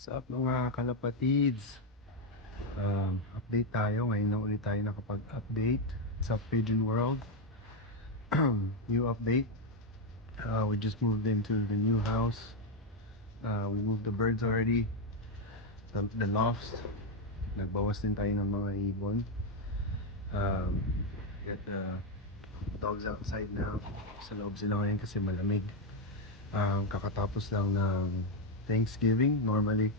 What's up mga kalapatids? Update tayo. Ngayon na ulit tayo nakapag-update sa Pigeon World. New update. We just moved into the new house. We moved the birds already. The lofts. Nagbawas din tayo ng mga ibon. Got the dogs outside now. Sa loob sila ngayon kasi malamig. Kakatapos lang ng Thanksgiving. Normally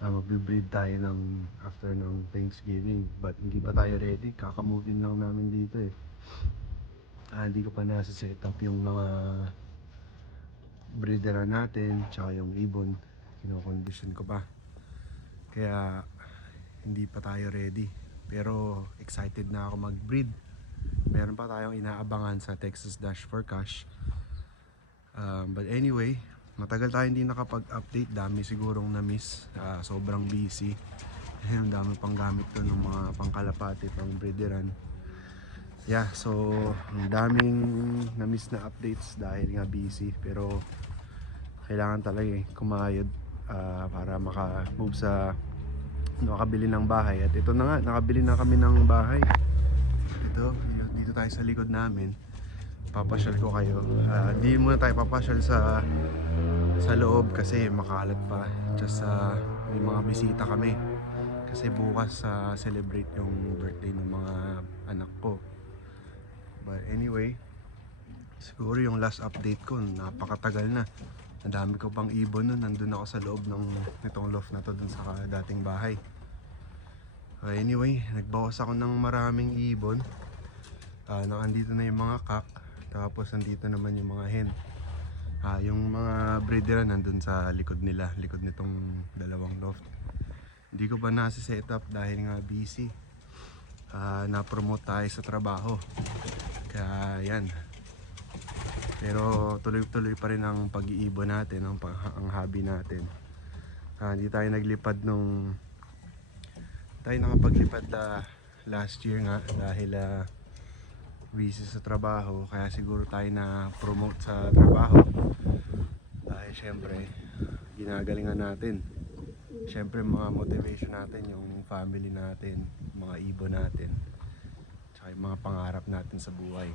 magbe-breed tayo after ng Thanksgiving, but hindi pa tayo ready. Kaka-move in lang namin dito eh. Hindi ko pa nasa-set up yung mga breeder natin tsaka yung ibon. Kino-condition ko pa, kaya hindi pa tayo ready. Pero excited na ako mag-breed. Meron pa tayong inaabangan sa Texas Dash for Cash. But anyway, matagal tayo hindi nakapag-update. Dami sigurong na-miss. Sobrang busy. Ang dami pang gamit to ng mga pangkalapati, pang breederan. Yeah, so ang daming na-miss na updates dahil nga busy. Pero kailangan talaga kumayod para maka-move sa makabili ng bahay. At ito na nga, nakabili na kami ng bahay. Dito tayo sa likod namin. Papasyal ko kayo. Di muna tayo papasyal sa loob kasi makalat pa. Just may mga bisita kami kasi bukas celebrate yung birthday ng mga anak ko. But anyway, siguro yung last update ko, napakatagal na. Ang dami ko pang ibon nun. Nandun ako sa loob nitong loft na to, dun sa dating bahay. Anyway, nagbawas ako ng maraming ibon. Andito na yung mga kak. Tapos andito naman yung mga hen. Yung mga breeder nandun sa likod nila, likod nitong dalawang loft. Hindi ko pa nasa-set up dahil nga busy. Na-promote tayo sa trabaho. Kaya yan. Pero tuloy-tuloy pa rin ang pag-iibon natin, ang hobby natin. Hindi tayo naglipad tayo nakapaglipad last year nga dahil busy sa trabaho, kaya siguro tayo na promote sa trabaho dahil syempre ginagalingan natin. Syempre mga motivation natin yung family natin, mga ibon natin, tsaka yung mga pangarap natin sa buhay.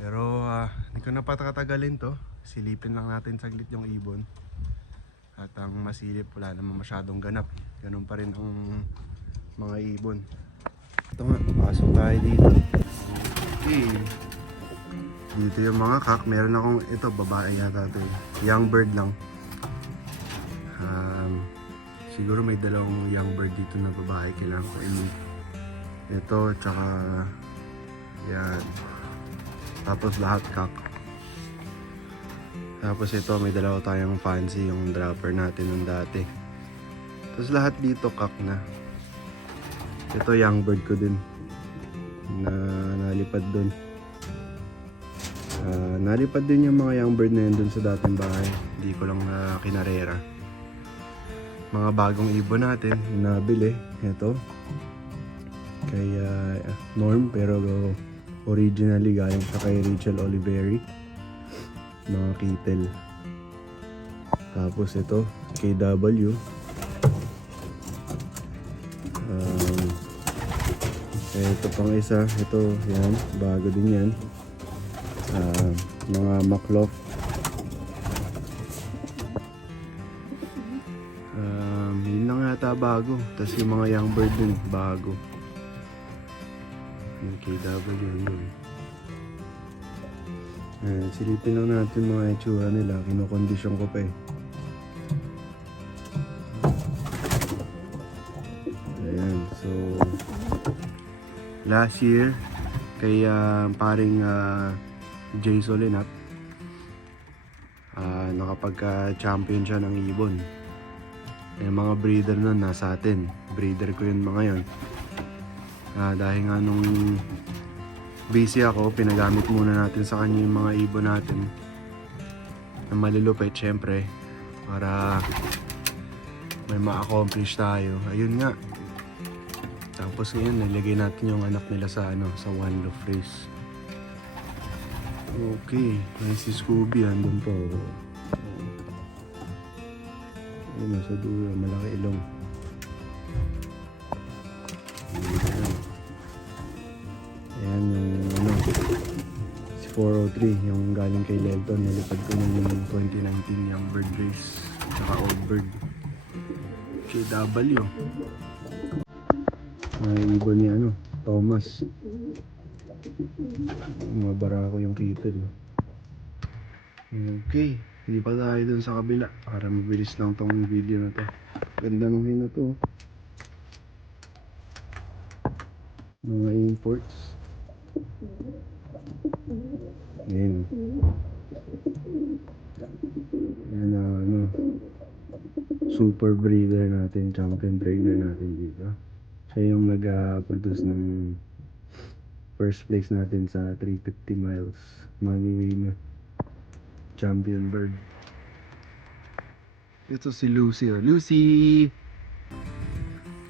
Pero hindi ko na patatagalin to, silipin lang natin saglit yung ibon. At ang masilip, wala naman masyadong ganap, ganun pa rin ang mga ibon. Ito nga, pasok tayo dito. Dito yung mga kak. Meron akong ito, babae yata ito, young bird lang. Siguro may dalawang young bird dito na babae. Kailangan ko i-move ito, tsaka yan. Tapos lahat kak. Tapos ito, may dalawa tayong fancy, yung dropper natin ng dati. Tapos lahat dito kak na. Ito young bird ko din na nalipad doon. Nalipad din yung mga young bird na yun doon sa dating bahay. Hindi ko lang kinarera. Mga bagong ibon natin nabili. Ito kay Norm, pero originally galing sa kay Rachel Oliveri, mga kittel. Tapos ito KW. Ito pang isa, ito yan, bago din yan. Mga Maklof. Yun lang yata bago. Tapos yung mga young bird din bago. Yung KW yun. Silipin lang natin mga itsura nila. Kinokondisyon ko pa eh. Ayan, so last year kay paring Jay Solinat, nakapagka-champion siya ng ibon. Yung mga breeder nun nasa atin. Breeder ko yun mga yun. Dahil nga nung busy ako, pinagamit muna natin sa kanya yung mga ibon natin na malulupit syempre, para may ma-accomplish tayo. Ayun nga. Tapos ngayon nilagay natin yung anak nila sa one loof race. Okay, may si Scooby andun po. Yun, sa dulo, malaki ilong. Ayan yung ano, si 403, yung galing kay Lelton. Nalipad ko nung 2019 yung bird race, tsaka old bird. KW. May ibon ni ano, Thomas. Mabara ko yung kittel. Okay, hindi pa tayo dun sa kabila para mabilis lang tong video na to. Ganda nung hino to. Mga imports. Ayan. Yan na ano, super breeder natin, champion breeder natin dito. Siya yung nag-produce ng first place natin sa 350 miles Manny champion bird. Ito si Lucy, oh. Lucy!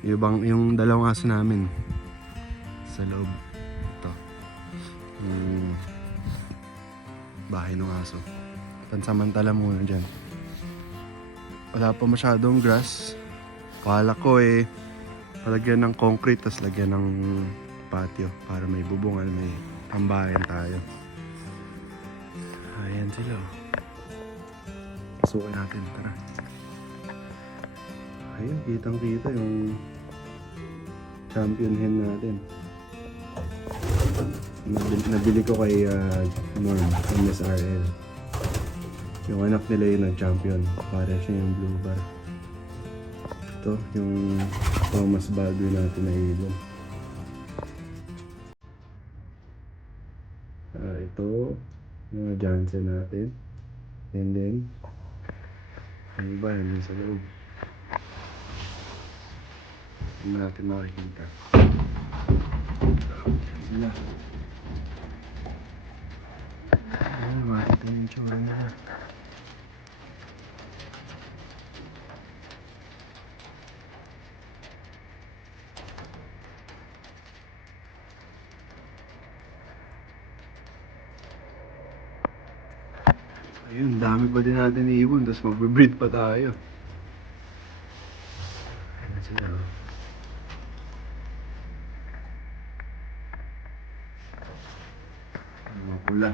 Yung dalawang aso namin sa loob. Ito yung bahay ng aso. Pansamantala muna dyan. Wala pa masyadong grass. Kala ko palagyan ng concrete, tas lagyan ng patio para may bubungan, may tambayan tayo. Ayan sila, oh. Pasukin natin, tara. Ayun, kitang kita yung champion hen natin. Nabili ko kay Norm, MSRL. Yung anak nila yung nag-champion. Para siya yung blue bar. Ito, yung Thomas Baldwin natin na ibon. Ito, yung Jansen natin. And then, ano ba yan sa loob? Hindi natin makikita. Sila. Ay, makikita yung tsura nila. Ayun, dami pa din natin iibon, tapos magbe-breed pa tayo. Ayan sila, oh. Mga pula.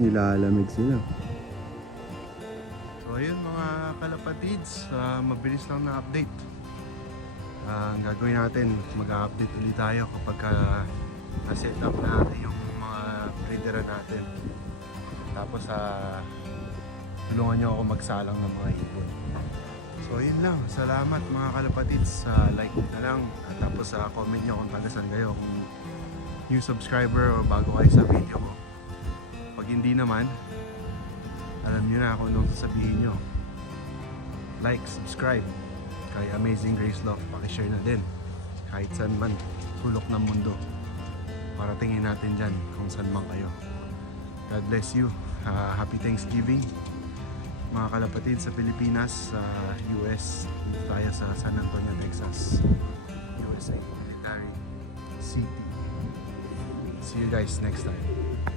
Nilalamig sila. So ayun mga kalapatids, mabilis lang na update. Ang gagawin natin, mag-update ulit tayo kapag na-set up natin yung mga breeder natin. Tapos tulungan nyo ako magsalang ng mga ibon. So yun lang, salamat mga kalapatids, like na lang. At tapos comment nyo kung taga-saan kayo, kung new subscriber o bago kayo sa video ko. Pag hindi naman, alam nyo na kung anong sasabihin nyo. Like, subscribe kay Amazing Grace Love, pakishare na din kahit saan man, sulok ng mundo, para tingin natin dyan kung saan man kayo. God bless you. Happy Thanksgiving mga kalapatid sa Pilipinas, sa US. Dito tayo sa San Antonio, Texas, USA Military City. See you guys next time.